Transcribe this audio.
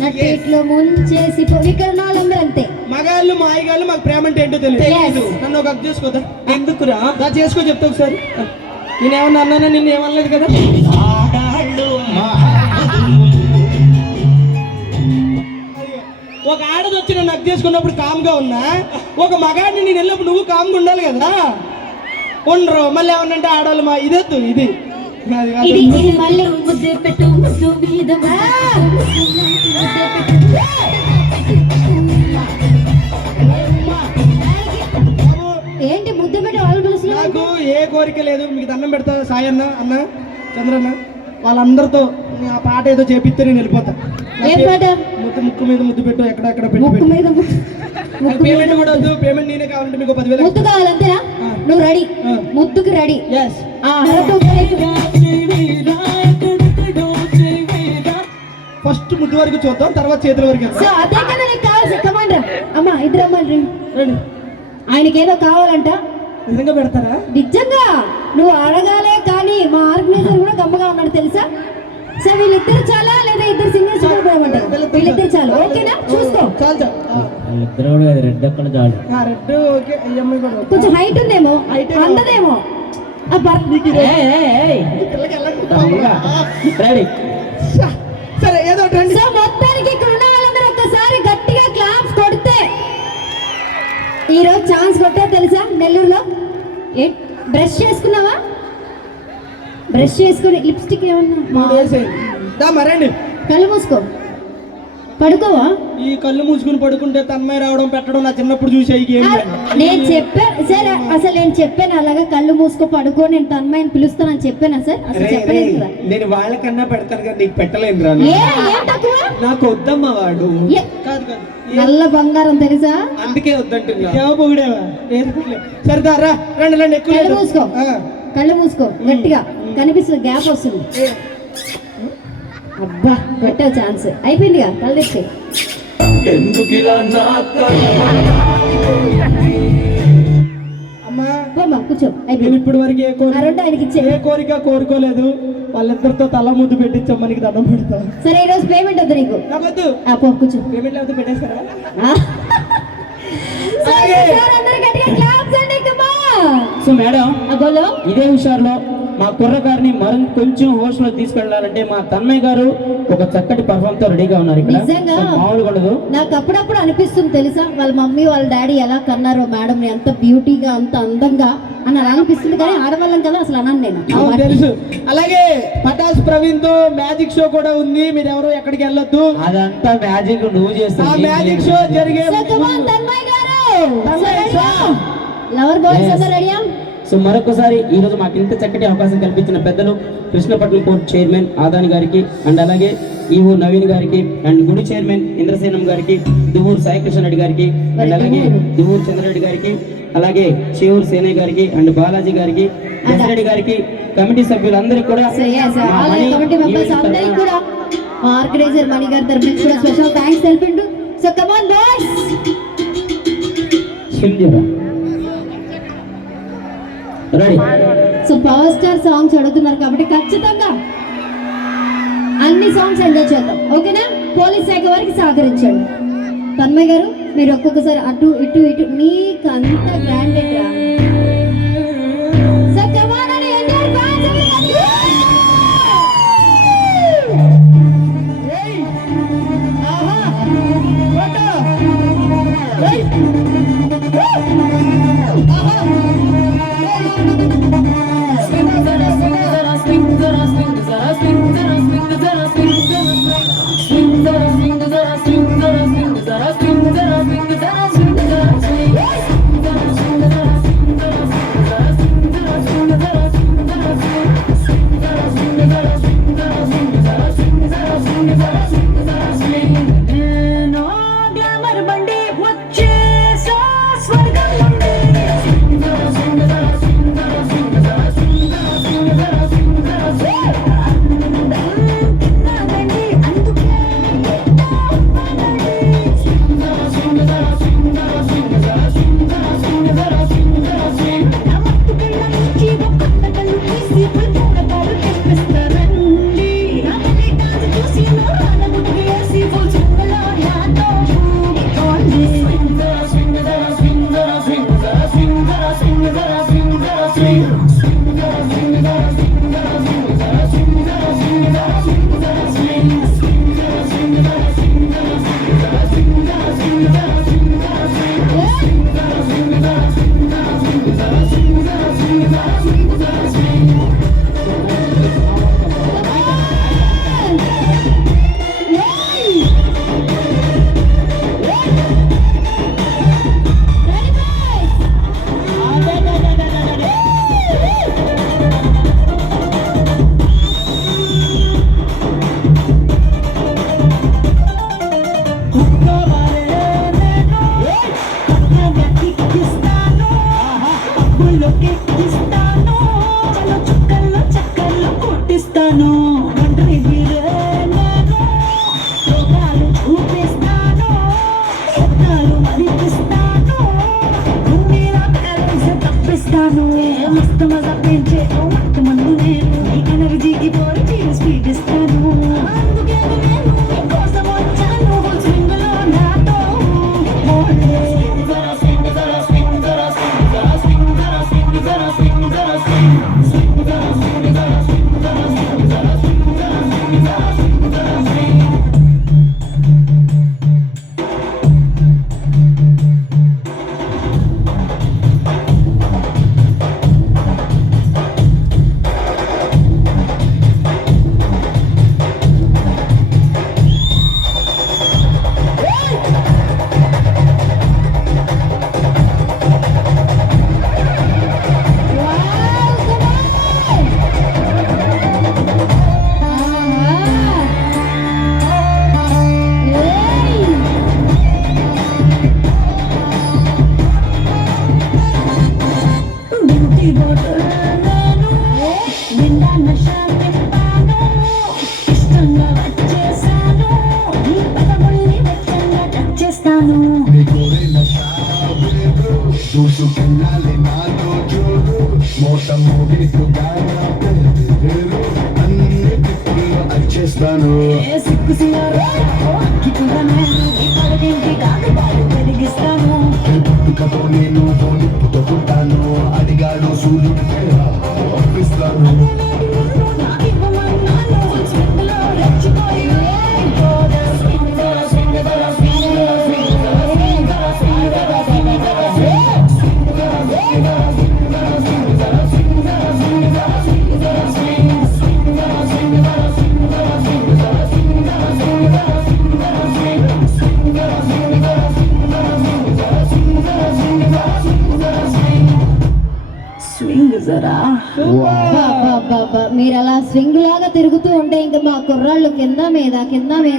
నట్టేట్లో ముంచేసి వికరణాలందరూ అంతే. మగాళ్ళు మాయగాళ్ళు మాకు ప్రేమ అంటే ఏంటో తెలియదు. నన్ను ఒక చేసుకోదా? ఎందుకురా? దా చేసుకో చెప్తా ఒకసారి. నేనేమన్నా అన్నానా? నిన్ను ఏమనలేదు కదా? ఒక ఆడది వచ్చి నన్ను హక్ చేసుకున్నప్పుడు కామ్గా ఉన్నా? ఒక మగాడిని నేను వెళ్ళినప్పుడు నువ్వు కామ్గా ఉండాలి కదా? ఉండరు. మళ్ళీ ఏమన్నంటే ఆడవాళ్ళు మా ఇదొద్దు ఇది. ఇది ఇది మళ్ళీ ముద్దు పెట్టు ముద్దు మీద. ఏంటి ముద్దు పెట్టి నాకు ఏ కోరిక లేదు. మీకు దండం పెడతా సాయి అన్న అన్న చంద్రన్న వాళ్ళందరితో ఆ పాట ఏదో చేపిస్తే నేను వెళ్ళిపోతా? ముద్దు ముక్కు మీద ముద్దు పెట్టు ఎక్కడెక్కడ పెట్టి ముక్కు పెట్టు. పేమెంట్ కూడా వద్దు. పేమెంట్ నేనే కావాలంటే మీకు పదివేలు ముద్దు కావాలంతేనా? ఆ. నువ్వు రెడీ. ముద్దుకు రెడీ. ఎస్ ఫస్ట్ ముద్దు వరకు చూద్దాం తర్వాత చేతుల వరకు సో అదే కదా నీకు కావాల్సి కమాండ్ రా. అమ్మా ఇద్దరు అమ్మాయిలు రండి. రండి. ఆయనకి ఏదో కావాలంట. నిజంగా పెడతారా? నిజంగా. నువ్వు అడగాలే కానీ మా ఆర్గనైజర్ కూడా గమ్మగా ఉన్నాడు తెలుసా? సో వీళ్ళిద్దరు చాలా లేదా ఇద్దరు సింగర్స్ పోమంటారు వీళ్ళిద్దరు చాలు. ఓకేనా? చూసుకో. చాలు. ఇద్దరు కూడా రెడ్ ఒక్కడ చాలు రెడ్ ఓకే అమ్మాయి. కొంచెం హైట్ ఉందేమో? ఏమో. అందదేమో. సరే ఏదో రండి. మొత్తానికి ఇక్కడ ఉన్న వాళ్ళందరూ ఒక్కసారి గట్టిగా క్లాప్స్ కొడితే ఈ రోజు ఛాన్స్ కొట్టా తెలుసా నెల్లూరులో? బ్రష్ చేసుకున్నావా? బ్రష్ చేసుకుని లిప్స్టిక్ ఏమన్నా? కళ్ళు మూసుకో. పడుకోవా? ఈ కళ్ళు మూసుకుని పడుకుంటే తన్మయ రావడం పెట్టడం నా చిన్నప్పుడు చూసే ఈ గేమ్ ఆ, నేను చెప్పాను సార్ అసలు నేను చెప్పాను అలాగా కళ్ళు మూసుకో పడుకో నేను తన్మయని పిలుస్తానని చెప్పానా సార్? అసలు రే, రే, చెప్పలేదు కదా. నేను వాళ్ళకన్నా పెడతాను కదా నీకు పెట్టలేను రా నాకు వద్దమ్మా వాడు. ఏ, కాదు కాదు. నల్ల బంగారం తెలుసా? అందుకే వద్దంటున్నా. పొగిడేవా? ఏదో సరే దా రా రండి రండి ఎక్కువ కళ్ళు లేదు. మూసుకో కళ్ళు మూసుకో గట్టిగా. కనిపిస్తుంది గ్యాప్ వస్తుంది. అబ్బా పెట్టావు ఛాన్స్ అయిపోయిందిగా కళ్ళు తెచ్చి అమ్మా కూర్చో. నేను అయిపోయింది. ఇప్పటి వరకు ఏ ఆ కోరిక రెండు ఆయనకి ఇచ్చే. ఏ కోరిక కోరుకోలేదు. వాళ్ళిద్దరితో తల ముద్దు దండం పెడతా. సరే ఈ రోజు పేమెంట్ వద్దు నీకు. నాకొద్దు ఆ, పో కూర్చో. పేమెంట్ లేకపోతే పెట్టేస్తారా. సో మేడం ఇదే హుషారులో మా కుర్రగారిని మరి కొంచెం హోస్ట్లో తీసుకెళ్ళాలంటే మా తన్మయ్య గారు ఒక చక్కటి పర్ఫామ్తో రెడీగా ఉన్నారు ఇక్కడ. నిజంగా? సో మామూలుగా ఉండదు నాకు అప్పుడప్పుడు అనిపిస్తుంది తెలుసా? వాళ్ళ మమ్మీ వాళ్ళ డాడీ ఎలా కన్నారో మేడం ఎంత బ్యూటీగా అంత అందంగా అని అలా అనిపిస్తుంది కానీ ఆడవాళ్ళం కదా అసలు అన్నాను నేను. తెలుసు. అలాగే పటాస్ ప్రవీణ్తో మ్యాజిక్ షో కూడా ఉంది. మీరు ఎవరు ఎక్కడికి వెళ్ళొద్దు. అదంతా మ్యాజిక్ నువ్వు ఆ చేస్తావు మ్యాజిక్ షో జరిగే. Lover boys. అందరూ రెడీయా సో మరొకసారి ఈ రోజు మాకు ఇంత చక్కటి అవకాశం కల్పించిన పెద్దలు కృష్ణపట్నం పోర్ట్ చైర్మన్ ఆదాని గారికి అండ్ అలాగే ఈవో నవీన్ గారికి అండ్ గుడి చైర్మన్ ఇంద్రసేనం గారికి దువ్వూరు సాయికృష్ణ రెడ్డి గారికి అండ్ అలాగే దువ్వూరు. చంద్రరెడ్డి గారికి అలాగే చేవూరు సేనయ్య గారికి అండ్ బాలాజీ గారికి దశరెడ్డి గారికి కమిటీ సభ్యులందరికీ కూడా ఆర్గనైజర్ మణి గారి తరఫు నుంచి కూడా special thanks తెలిపిండు. So come on boys so power star songs అడుగుతున్నారు కాబట్టి ఖచ్చితంగా అన్ని సాంగ్స్ ఎంజాయ్ చేద్దాం. ఓకేనా పోలీస్ శాఖ వారికి సహకరించండి. తన్మయ్య గారు మీరు ఒక్కొక్కసారి అటు ఇటు ఇటు మీకు అంత గ్రాండెడ్ రా Thank you. Biggest Σου πουλάλε να το τζουρού Μότα μου γίνει στο κάνα περίπου Ανή τι πουλό αρχέστανο Εσύ κουσίνα ρόλο Κοίτουρα నేను ఇప్పటికింటి కాదు బాలు పెరిగిస్తాను పుట్టుకతో నేను పోలి పుట్టుకుంటాను అడిగాడు సూర్యుడు మీరు అలా స్వింగ్ లాగా తిరుగుతూ ఉంటే ఇంకా మా కుర్రాళ్ళు కింద మీద కింద మీద